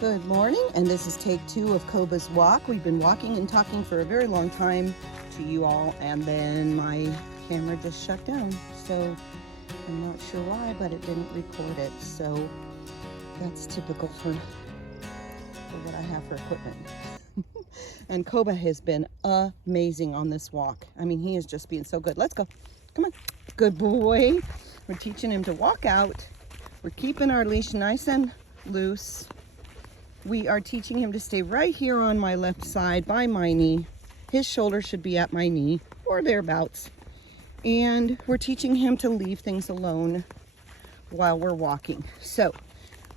Good morning, and this is take 2 of Koba's walk. We've been walking and talking for a very long time to you all, and then my camera just shut down. So I'm not sure why, but it didn't record it. So that's typical for what I have for equipment. And Koba has been amazing on this walk. I mean, he is just being so good. Let's go. Come on. Good boy. We're teaching him to walk out. We're keeping our leash nice and loose. We are teaching him to stay right here on my left side by my knee. His shoulder should be at my knee or thereabouts. And we're teaching him to leave things alone while we're walking. So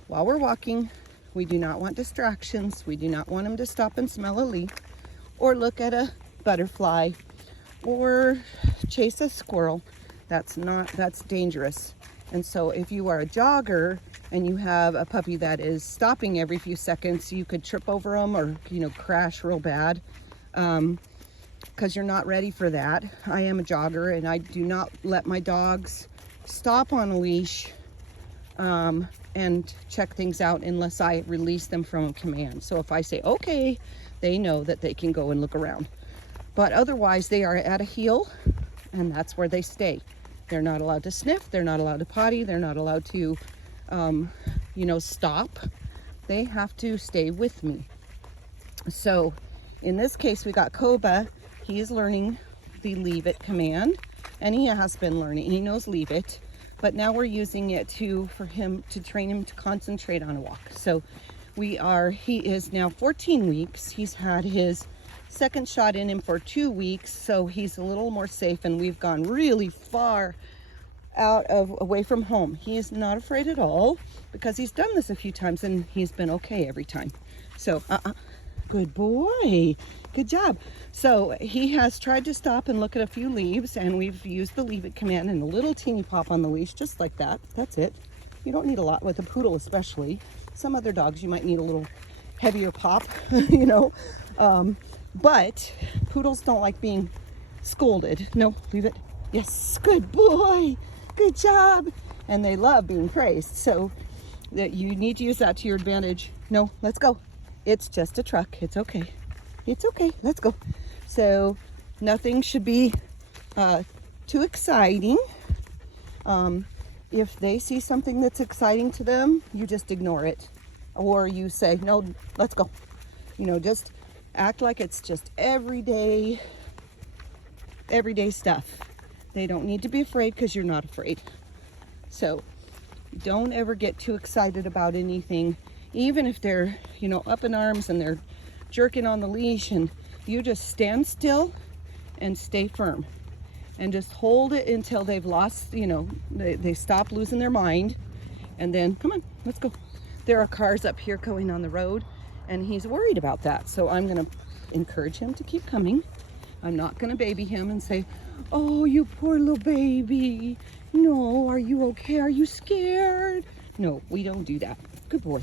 while we're walking, we do not want distractions. We do not want him to stop and smell a leaf or look at a butterfly or chase a squirrel. That's dangerous. And so if you are a jogger and you have a puppy that is stopping every few seconds, you could trip over them or, crash real bad because you're not ready for that. I am a jogger and I do not let my dogs stop on a leash and check things out unless I release them from a command. So if I say, okay, they know that they can go and look around. But otherwise they are at a heel and that's where they stay. They're not allowed to sniff. They're not allowed to potty. They're not allowed to, stop. They have to stay with me. So in this case, we got Koba. He is learning the leave it command, and he has been learning. He knows leave it, but now we're using it for him to train him to concentrate on a walk. So he is now 14 weeks. He's had his second shot in him for 2 weeks, so he's a little more safe, and we've gone really far away from home. He is not afraid at all because he's done this a few times and he's been okay every time. So good boy, good job. So he has tried to stop and look at a few leaves, and we've used the leave it command and a little teeny pop on the leash, just like that. That's it. You don't need a lot with a poodle, especially. Some other dogs you might need a little heavier pop, but poodles don't like being scolded. No, leave it. Yes, good boy. Good job. And they love being praised. So that you need to use that to your advantage. No, let's go. It's just a truck. It's okay. It's okay. Let's go. So nothing should be too exciting. If they see something that's exciting to them, you just ignore it. Or you say, no, let's go. Just act like it's just everyday stuff. They don't need to be afraid because you're not afraid. So don't ever get too excited about anything, even if they're, up in arms and they're jerking on the leash, and you just stand still and stay firm and just hold it until they've lost, they stop losing their mind. And then, come on, let's go. There are cars up here going on the road, and he's worried about that. So I'm going to encourage him to keep coming. I'm not going to baby him and say, oh, you poor little baby. No, are you okay? Are you scared? No, we don't do that. Good boy.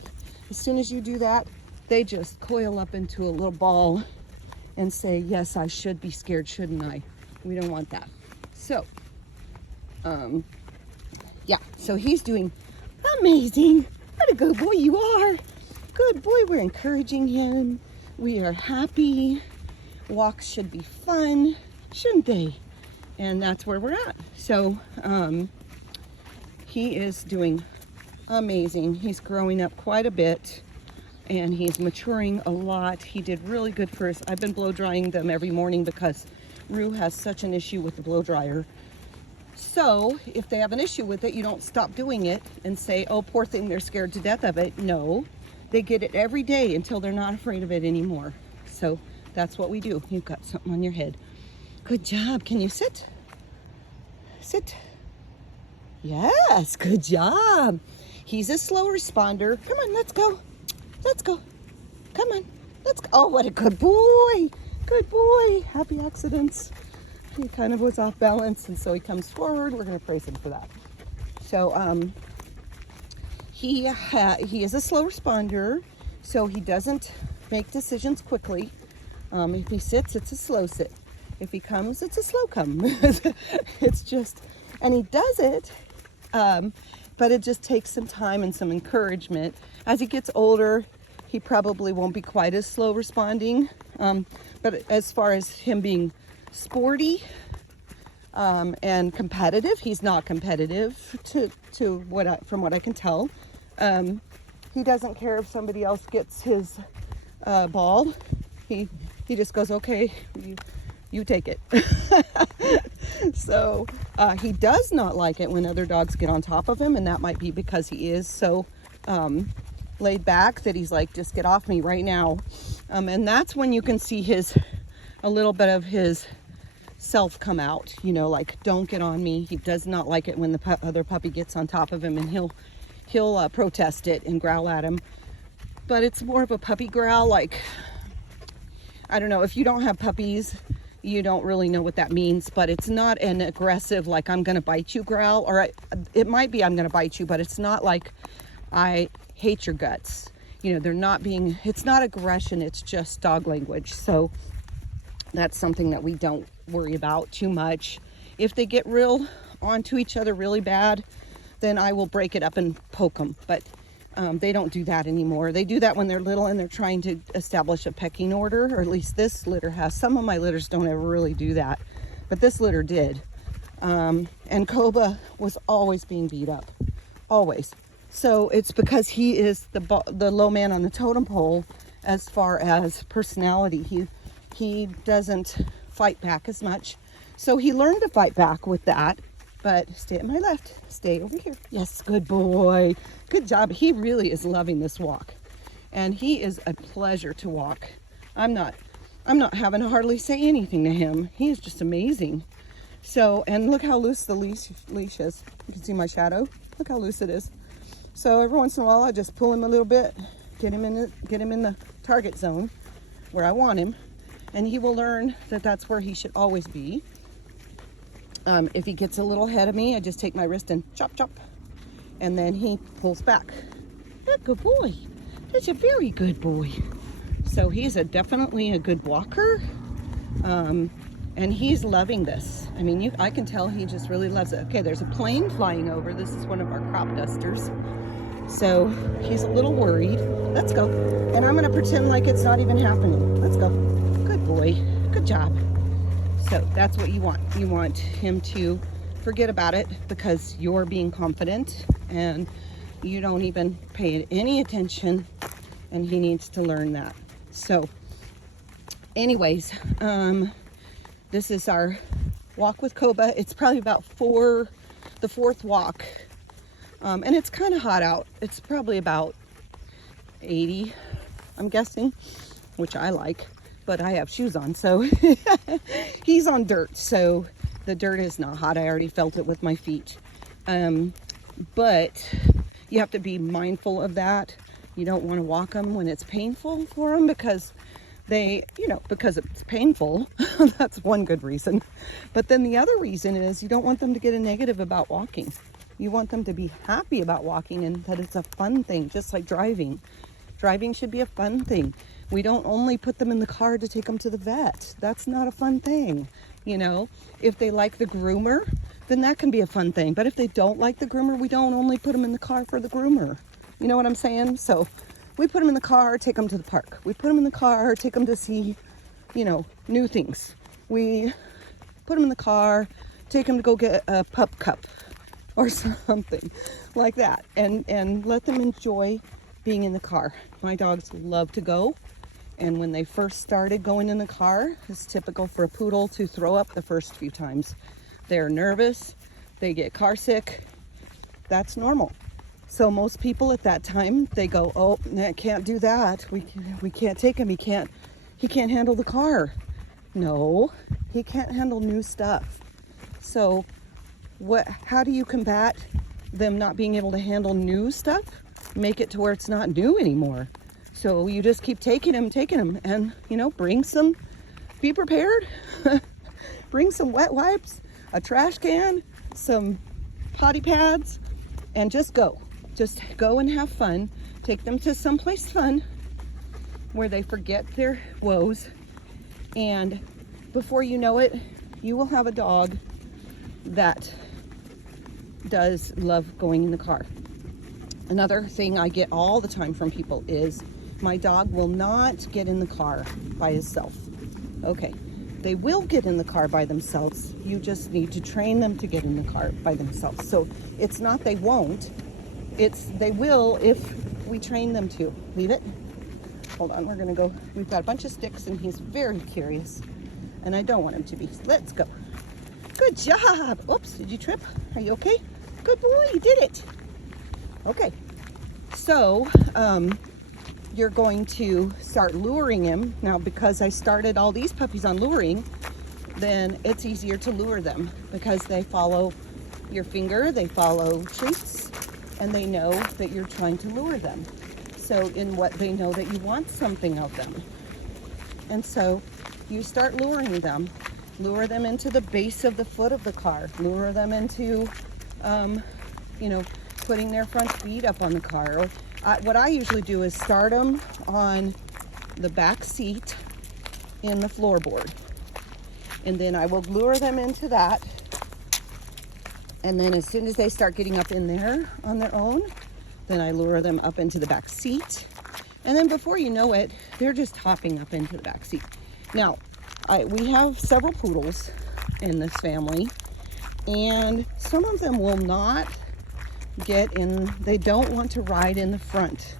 As soon as you do that, they just coil up into a little ball and say, yes, I should be scared, shouldn't I? We don't want that. So, so he's doing amazing. What a good boy you are. Good boy. We're encouraging him. We are happy. Walks should be fun, shouldn't they? And that's where we're at. So he is doing amazing. He's growing up quite a bit, and he's maturing a lot. He did really good for us. I've been blow drying them every morning because Rue has such an issue with the blow dryer. So if they have an issue with it, you don't stop doing it and say, oh, poor thing, they're scared to death of it. No, they get it every day until they're not afraid of it anymore. So that's what we do. You've got something on your head. Good job. Can you sit? Sit. Yes, good job. He's a slow responder. Come on, let's go. Let's go. Come on. Let's go. Oh, what a good boy. Good boy. Happy accidents. He kind of was off balance, and so he comes forward. We're going to praise him for that. So he is a slow responder, so he doesn't make decisions quickly. If he sits, it's a slow sit. If he comes, it's a slow come. It's just, and he does it, but it just takes some time and some encouragement. As he gets older, he probably won't be quite as slow responding. But as far as him being sporty and competitive, he's not competitive from what I can tell. He doesn't care if somebody else gets his ball. He just goes, okay, you take it. So he does not like it when other dogs get on top of him, and that might be because he is so laid back that he's like, just get off me right now. And that's when you can see a little bit of his self come out, you know, like, don't get on me. He does not like it when the other puppy gets on top of him, and he'll protest it and growl at him. But it's more of a puppy growl, like, I don't know, if you don't have puppies, you don't really know what that means, but it's not an aggressive, like, I'm gonna bite you growl, or it might be I'm gonna bite you, but it's not like I hate your guts. You know, it's not aggression, it's just dog language. So that's something that we don't worry about too much. If they get real onto each other really bad, then I will break it up and poke them. But they don't do that anymore. They do that when they're little and they're trying to establish a pecking order, or at least this litter has. Some of my litters don't ever really do that, but this litter did. And Koba was always being beat up, always. So it's because he is the low man on the totem pole as far as personality. He doesn't fight back as much. So he learned to fight back with that. But stay at my left. Stay over here. Yes, good boy. Good job. He really is loving this walk. And he is a pleasure to walk. I'm not having to hardly say anything to him. He is just amazing. So, and look how loose the leash is. You can see my shadow. Look how loose it is. So every once in a while, I just pull him a little bit, get him in the target zone where I want him, and he will learn that that's where he should always be. If he gets a little ahead of me, I just take my wrist and chop, chop, and then he pulls back. Good boy. That's a very good boy. So he's definitely a good walker, and he's loving this. I mean, I can tell he just really loves it. Okay, there's a plane flying over. This is one of our crop dusters. So he's a little worried. Let's go. And I'm gonna pretend like it's not even happening. Let's go. Good boy. Good job. So that's what you want. You want him to forget about it because you're being confident and you don't even pay it any attention, and he needs to learn that. So anyways, this is our walk with Koba. It's probably about the fourth walk. And it's kind of hot out. It's probably about 80, I'm guessing, which I like, but I have shoes on, so he's on dirt, so the dirt is not hot. I already felt it with my feet. But you have to be mindful of that. You don't want to walk them when it's painful for them, because because it's painful. That's one good reason. But then the other reason is you don't want them to get a negative about walking. You want them to be happy about walking and that it's a fun thing, just like driving. Driving should be a fun thing. We don't only put them in the car to take them to the vet. That's not a fun thing. You know, if they like the groomer, then that can be a fun thing. But if they don't like the groomer, we don't only put them in the car for the groomer. You know what I'm saying? So we put them in the car, take them to the park. We put them in the car, take them to see, new things. We put them in the car, take them to go get a pup cup or something like that, and let them enjoy being in the car. My dogs love to go, and when they first started going in the car, it's typical for a poodle to throw up the first few times. They're nervous, they get car sick. That's normal. So most people at that time, they go, oh, I can't do that. We can't take him. He can't handle the car. No, he can't handle new stuff. So how do you combat them not being able to handle new stuff? Make it to where it's not new anymore. So you just keep taking him, and be prepared. Bring some wet wipes, a trash can, some potty pads, and just go and have fun. Take them to someplace fun where they forget their woes, and before you know it, you will have a dog that does love going in the car. Another thing I get all the time from people is My dog will not get in the car by himself. Okay, they will get in the car by themselves. You just need to train them to get in the car by themselves. So it's not they won't, it's they will if we train them to. Leave it. Hold on, we're gonna go. We've got a bunch of sticks and he's very curious and I don't want him to be. Let's go. Good job. Oops, did you trip? Are you okay? Good boy, you did it. Okay, so you're going to start luring him. Now, because I started all these puppies on luring, then it's easier to lure them because they follow your finger, they follow treats, and they know that you're trying to lure them. So in what they know that you want something of them. And so you start luring them. Lure them into the base of the foot of the car. Lure them into, putting their front feet up on the car. What I usually do is start them on the back seat in the floorboard. And then I will lure them into that. And then as soon as they start getting up in there on their own, then I lure them up into the back seat. And then before you know it, they're just hopping up into the back seat. Now, we have several poodles in this family, and some of them will not get in. They don't want to ride in the front.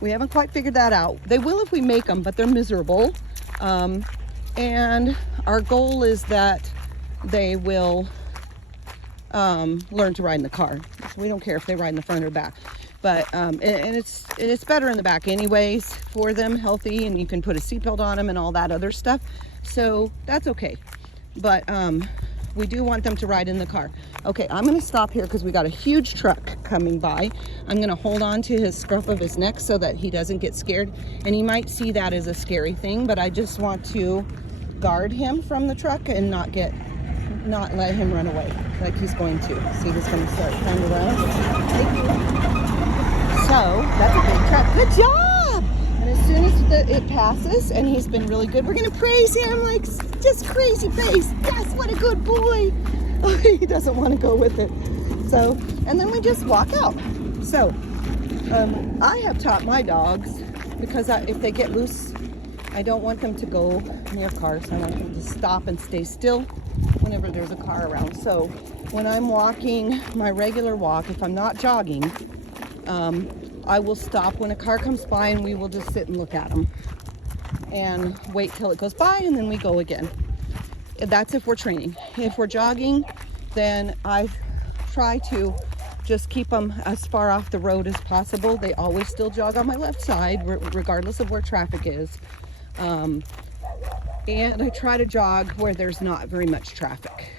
We haven't quite figured that out. They will if we make them, but they're miserable. And our goal is that they will learn to ride in the car. So we don't care if they ride in the front or back. But and it's better in the back anyways for them, healthy, and you can put a seatbelt on them and all that other stuff. So that's okay. But we do want them to ride in the car. Okay, I'm gonna stop here because we got a huge truck coming by. I'm gonna hold on to his scruff of his neck so that he doesn't get scared. And he might see that as a scary thing, but I just want to guard him from the truck and not let him run away like he's going to. See, he's gonna start coming around. Thank you. So that's a big truck. Good job! And as soon as it passes, and he's been really good, we're gonna praise him like just crazy praise. Yes, what a good boy. Oh, he doesn't want to go with it. So, and then we just walk out. So, I have taught my dogs, because if they get loose, I don't want them to go near cars. I want them to stop and stay still whenever there's a car around. So when I'm walking my regular walk, if I'm not jogging, I will stop when a car comes by and we will just sit and look at them and wait till it goes by and then we go again. That's if we're training. If we're jogging, then I try to just keep them as far off the road as possible. They always still jog on my left side, regardless of where traffic is. And I try to jog where there's not very much traffic.